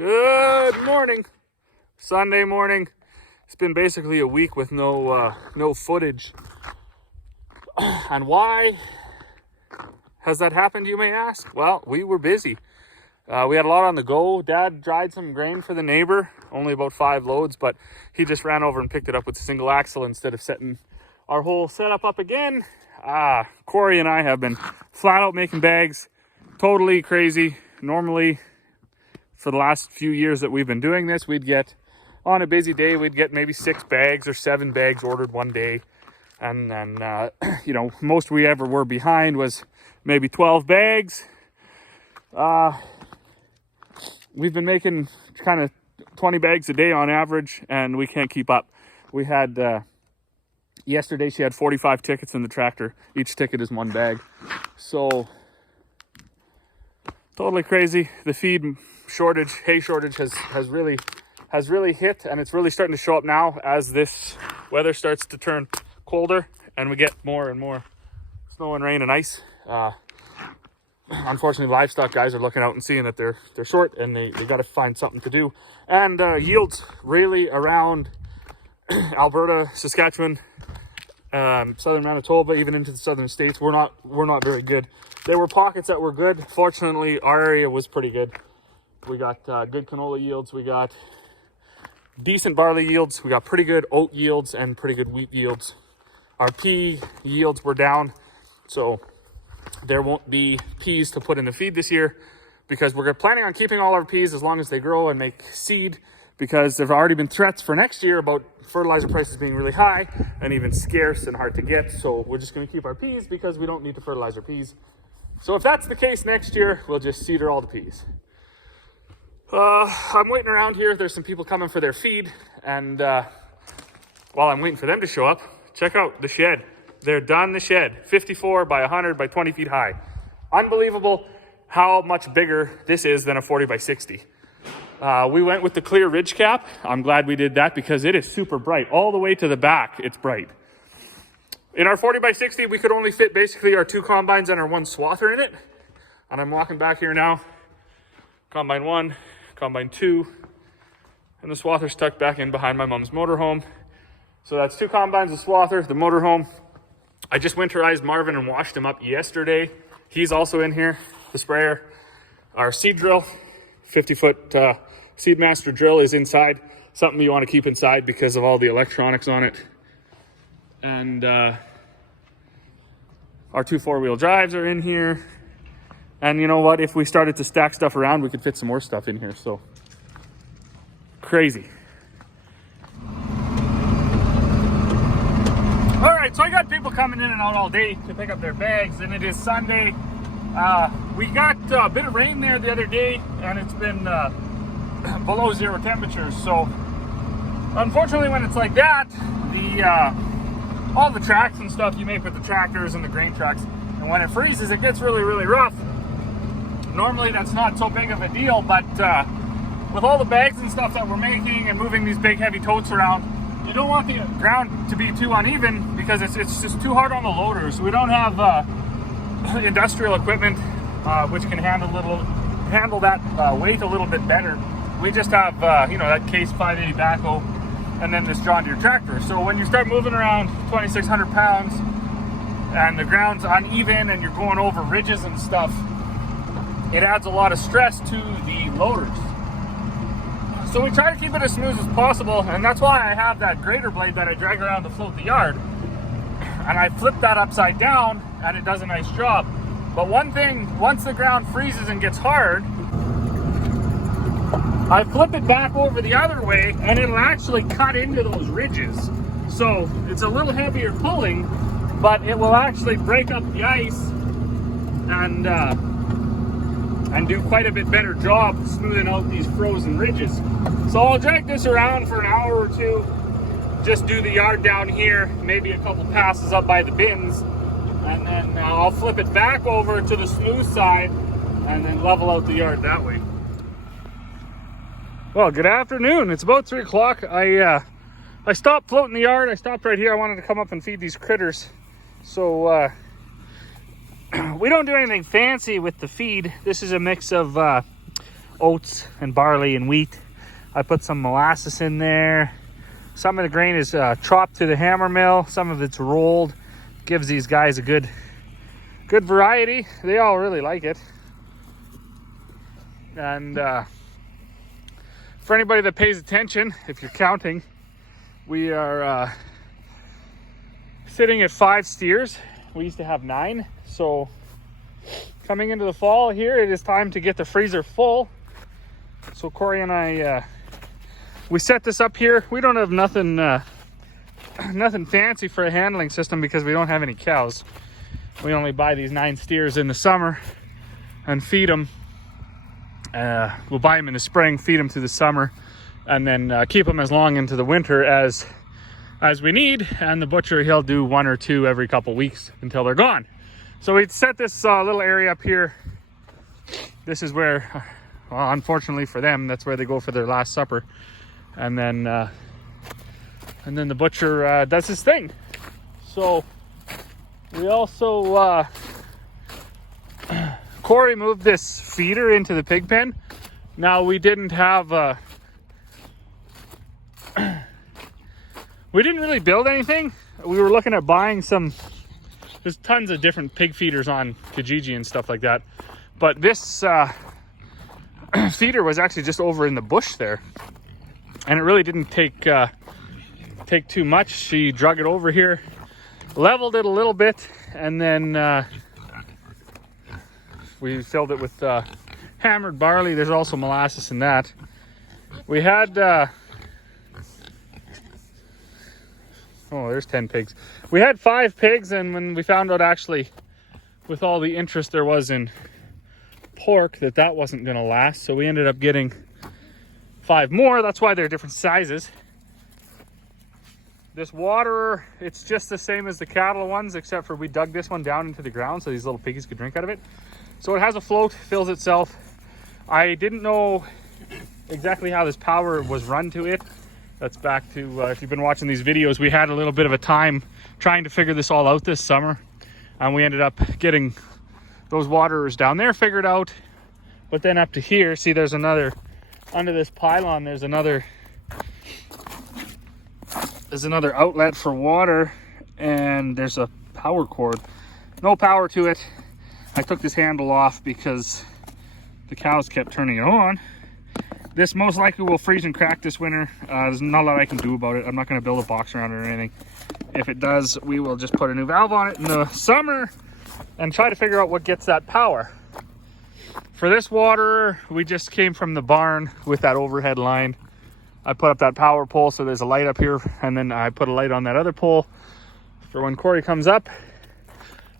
Good morning. Sunday morning. It's been basically a week with no footage. And why has that happened, you may ask? Well, we were busy. We had a lot on the go. Dad dried some grain for the neighbor, only about 5 loads, but he just ran over and picked it up with a single axle instead of setting our whole setup up again. Corey and I have been flat out making bags. Totally crazy. Normally, for the last few years that we've been doing this, we'd get, on a busy day, we'd get maybe 6 bags or 7 bags ordered one day. And then, most we ever were behind was maybe 12 bags. We've been making kind of 20 bags a day on average, and we can't keep up. We had, yesterday she had 45 tickets in the tractor. Each ticket is 1 bag. So, totally crazy. The feed shortage, hay shortage has really hit, and it's really starting to show up now as this weather starts to turn colder and we get more and more snow and rain and ice. Unfortunately, livestock guys are looking out and seeing that they're short, and they got to find something to do. And yields really around Alberta, Saskatchewan, southern Manitoba, even into the southern states, we're not very good. There were pockets that were good. Fortunately, our area was pretty good. We got good canola yields. We got decent barley yields. We got pretty good oat yields and pretty good wheat yields. Our pea yields were down, so there won't be peas to put in the feed this year, because we're planning on keeping all our peas as long as they grow and make seed, because there's already been threats for next year about fertilizer prices being really high and even scarce and hard to get. So we're just going to keep our peas because we don't need to fertilize our peas. So if that's the case next year, we'll just cedar all the peas. I'm waiting around here. There's some people coming for their feed, and while I'm waiting for them to show up, check out the shed. They're done the shed, 54 by 100 by 20 feet high. Unbelievable how much bigger this is than a 40 by 60. We went with the clear ridge cap. I'm glad we did that because it is super bright. All the way to the back, it's bright. In our 40 by 60, we could only fit basically our 2 combines and our 1 swather in it. And I'm walking back here now. Combine 1, combine 2, and the swather's tucked back in behind my mom's motorhome. So that's 2 combines, a swather, the motorhome. I just winterized Marvin and washed him up yesterday. He's also in here, the sprayer. Our seed drill, 50-foot Seedmaster drill is inside. Something you want to keep inside because of all the electronics on it. And our 2 4-wheel drives are in here. And you know what? If we started to stack stuff around, we could fit some more stuff in here. So, crazy. All right, so I got people coming in and out all day to pick up their bags, and it is Sunday. We got a bit of rain there the other day, and it's been below 0 temperatures. So, unfortunately, when it's like that, all the tracks and stuff you make with the tractors and the grain trucks, and when it freezes, it gets really, really rough. Normally, that's not so big of a deal, but with all the bags and stuff that we're making and moving these big, heavy totes around, you don't want the ground to be too uneven because it's just too hard on the loaders. We don't have industrial equipment which can handle that weight a little bit better. We just have that Case 580 backhoe and then this John Deere tractor. So when you start moving around 2,600 pounds and the ground's uneven and you're going over ridges and stuff, it adds a lot of stress to the loaders. So we try to keep it as smooth as possible, and that's why I have that grader blade that I drag around to float the yard. And I flip that upside down, and it does a nice job. But one thing, once the ground freezes and gets hard, I flip it back over the other way, and it'll actually cut into those ridges. So it's a little heavier pulling, but it will actually break up the ice and do quite a bit better job smoothing out these frozen ridges. So I'll drag this around for an hour or 2, just do the yard down here, maybe a couple passes up by the bins, and then I'll flip it back over to the smooth side and then level out the yard that way. Well, good afternoon. It's about 3 o'clock. I stopped floating the yard. I stopped right here. I wanted to come up and feed these critters. So we don't do anything fancy with the feed. This is a mix of oats and barley and wheat. I put some molasses in there. Some of the grain is chopped to the hammer mill. Some of it's rolled. Gives these guys a good variety. They all really like it. And for anybody that pays attention, if you're counting, we are sitting at 5 steers. We used to have 9. So coming into the fall here, it is time to get the freezer full. So Corey and I, we set this up here. We don't have nothing fancy for a handling system because we don't have any cows. We only buy these 9 steers in the summer and feed them. We'll buy them in the spring, feed them through the summer, and then keep them as long into the winter as we need. And the butcher, he'll do 1 or 2 every couple weeks until they're gone. So we set this little area up here. This is where, well, unfortunately for them, that's where they go for their last supper. And then the butcher does his thing. So we also Corey moved this feeder into the pig pen. Now we didn't have we didn't really build anything. We were looking at buying some. There's tons of different pig feeders on Kijiji and stuff like that, but this feeder was actually just over in the bush there, and it really didn't take too much. She drug it over here, leveled it a little bit, and then we filled it with hammered barley. There's also molasses in that. We had oh, there's 10 pigs. We had 5 pigs, and when we found out, actually, with all the interest there was in pork, that wasn't going to last, so we ended up getting 5 more. That's why they're different sizes. This water, it's just the same as the cattle ones, except for we dug this one down into the ground so these little piggies could drink out of it. So it has a float, fills itself. I didn't know exactly how this power was run to it. That's back to, if you've been watching these videos, we had a little bit of a time trying to figure this all out this summer. And we ended up getting those waterers down there figured out. But then up to here, see there's another, under this pylon, there's another outlet for water. And there's a power cord. No power to it. I took this handle off because the cows kept turning it on. This most likely will freeze and crack this winter. There's not a lot I can do about it. I'm not going to build a box around it or anything. If it does, we will just put a new valve on it in the summer and try to figure out what gets that power. For this water, we just came from the barn with that overhead line. I put up that power pole so there's a light up here, and then I put a light on that other pole for when Corey comes up.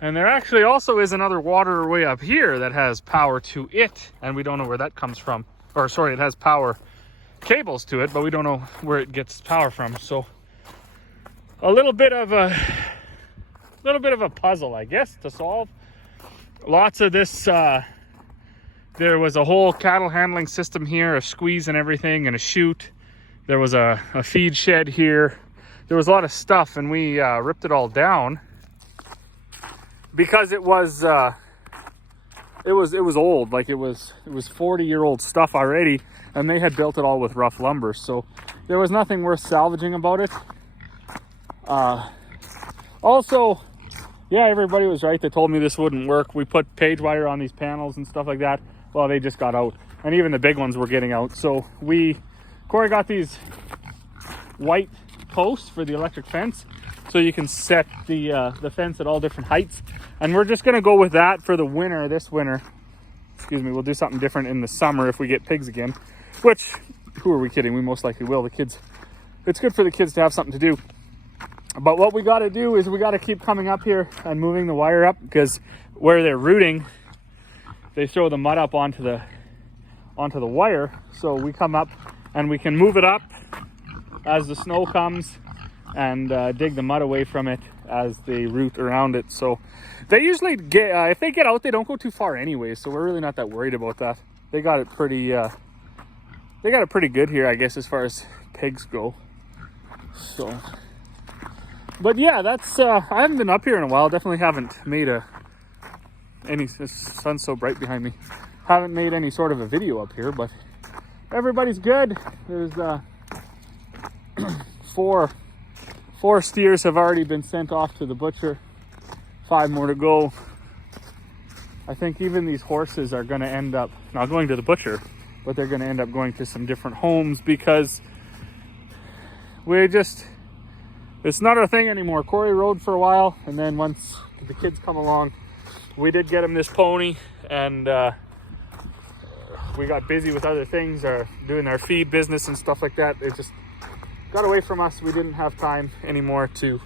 And there actually also is another water way up here that has power to it, and we don't know where that comes from. Or sorry, it has power cables to it, but we don't know where it gets power from. So a little bit of a puzzle, I guess, to solve. Lots of this, there was a whole cattle handling system here, a squeeze and everything, and a chute. There was a feed shed here. There was a lot of stuff, and we ripped it all down because it was old. Like it was 40-year-old stuff already, and they had built it all with rough lumber, so there was nothing worth salvaging about it. Also, yeah, everybody was right. They told me this wouldn't work. We put page wire on these panels and stuff like that. Well, they just got out, and even the big ones were getting out. So Corey got these white posts for the electric fence, so you can set the fence at all different heights. And we're just gonna go with that for the winter, this winter. Excuse me, we'll do something different in the summer if we get pigs again, which, who are we kidding? We most likely will. The kids, it's good for the kids to have something to do. But what we gotta do is we gotta keep coming up here and moving the wire up, because where they're rooting, they throw the mud up onto the wire. So we come up and we can move it up as the snow comes and dig the mud away from it as they root around it. So they usually get, if they get out, they don't go too far anyway, so we're really not that worried about that. They got it pretty good here, I guess, as far as pigs go. So, but yeah, that's I haven't been up here in a while. Definitely haven't made the sun's so bright behind me. haven't made any sort of a video up here, but everybody's good. There's four steers have already been sent off to the butcher. 5 more to go. I think even these horses are going to end up not going to the butcher, but they're going to end up going to some different homes because it's not our thing anymore. Corey rode for a while, and then once the kids come along, we did get him this pony, and we got busy with other things, or doing our feed business and stuff like that. It just got away from us. We didn't have time anymore to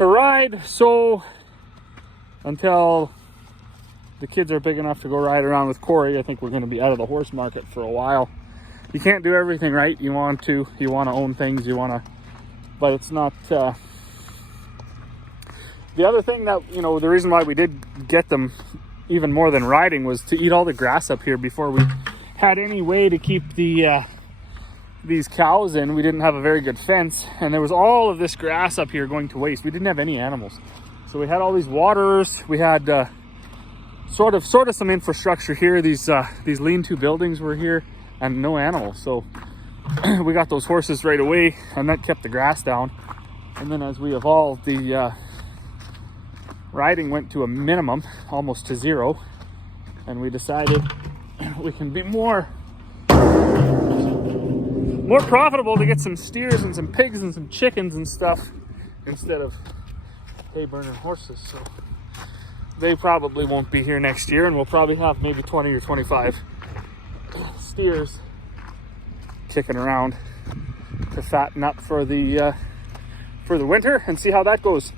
ride. So until the kids are big enough to go ride around with Corey, I think we're going to be out of the horse market for a while. You can't do everything right. You want to own things, but it's not, the other thing that, the reason why we did get them even more than riding was to eat all the grass up here before we had any way to keep these cows in. We didn't have a very good fence, and there was all of this grass up here going to waste. We didn't have any animals. So we had all these waters. We had sort of some infrastructure here. These lean-to buildings were here, and no animals. So we got those horses right away, and that kept the grass down. And then as we evolved, the riding went to a minimum, almost to zero, and we decided we can be more profitable to get some steers and some pigs and some chickens and stuff instead of hay burning horses. So they probably won't be here next year, and we'll probably have maybe 20 or 25 steers kicking around to fatten up for the winter and see how that goes.